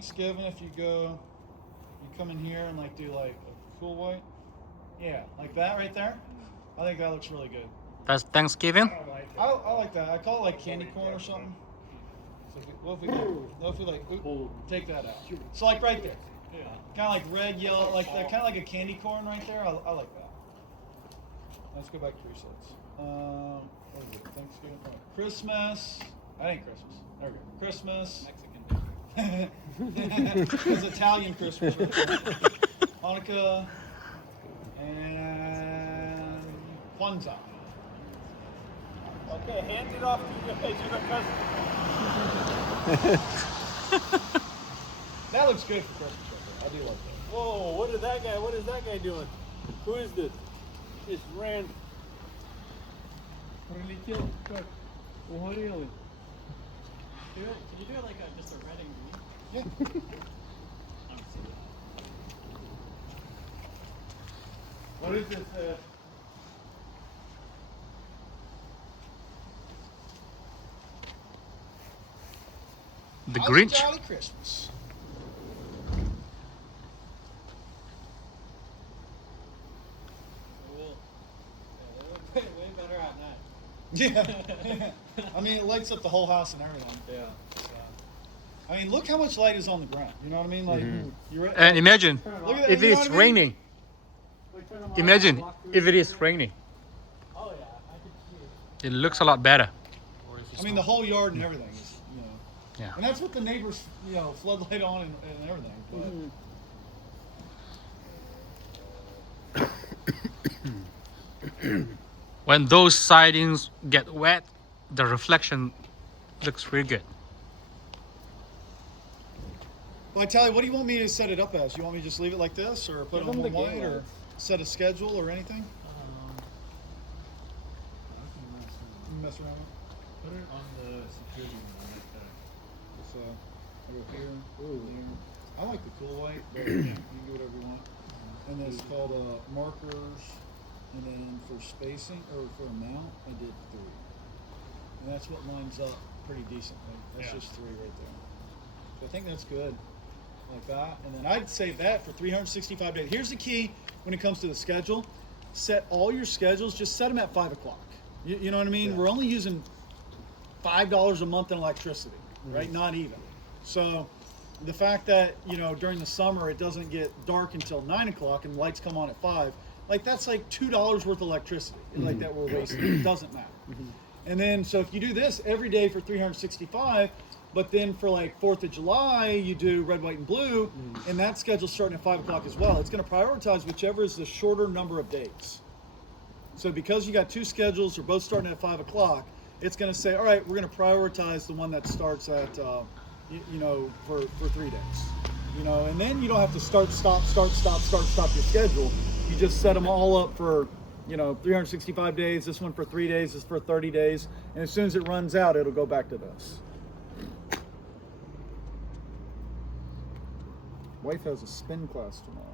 Thanksgiving, if you come in here and like do like a cool white. Yeah, like that right there. I think that looks really good. That's Thanksgiving. I like that. I call it like candy corn or something. So what if we like take that out? So like right there. Yeah. Kind of like red, yellow, like that. Kind of like a candy corn right there. I like that. Let's go back to resets. What is it? Thanksgiving. Oh, Christmas. I think Christmas. There we go. Christmas. Mexican. It's Italian Christmas. Right there. Hanukkah and Kwanzaa. Okay, hand it off to your cousin. That looks good for Christmas right there. I do like that. Whoa, what is that guy doing? Who is this? It's Rand. Пролетел как? Угорелый. Can you do it like just a red and green? Yeah. What is this? The Holly Grinch. Jolly Christmas. Cool. Yeah, they look way better at night. Yeah. I mean, it lights up the whole house and everything. Yeah. So, I mean, look how much light is on the ground. You know what I mean? Like, you're right. And imagine Look at that, if you know it's what I mean? raining. Imagine if it is raining. Oh yeah, I could see it. It looks a lot better. I mean, the whole yard and everything is, Yeah. And that's what the neighbors, floodlight on and everything. But When those sidings get wet, the reflection looks really good. Well, Tally, what do you want me to set it up as? You want me to just leave it like this, or put it on one white, or set a schedule or anything? Mess around with it? Put it on the security room right there. So, I go here, here. I like the cool white, but you can do whatever you want. And then it's called markers, and then for spacing, or for amount, I did 3. And that's what lines up pretty decently. That's just 3 right there. So I think that's good, like that. And then I'd save that for 365 days. Here's the key when it comes to the schedule. Set all your schedules, just set them at 5 o'clock. You know what I mean? Yeah. We're only using $5 a month in electricity, right? Not even. So the fact that, during the summer it doesn't get dark until 9 o'clock and lights come on at 5, like that's like $2 worth of electricity, like that we're wasting. It doesn't matter. And then, so if you do this every day for 365, but then for like 4th of July, you do red, white, and blue, and that schedule's starting at 5 o'clock as well. It's going to prioritize whichever is the shorter number of days. So because you got 2 schedules, they're both starting at 5 o'clock, it's going to say, all right, we're going to prioritize the one that starts at, for 3 days. And then you don't have to start, stop your schedule. You just set them all up for, 365 days, this one for 3 days, this for 30 days. And as soon as it runs out, it'll go back to this. Wife has a spin class tomorrow.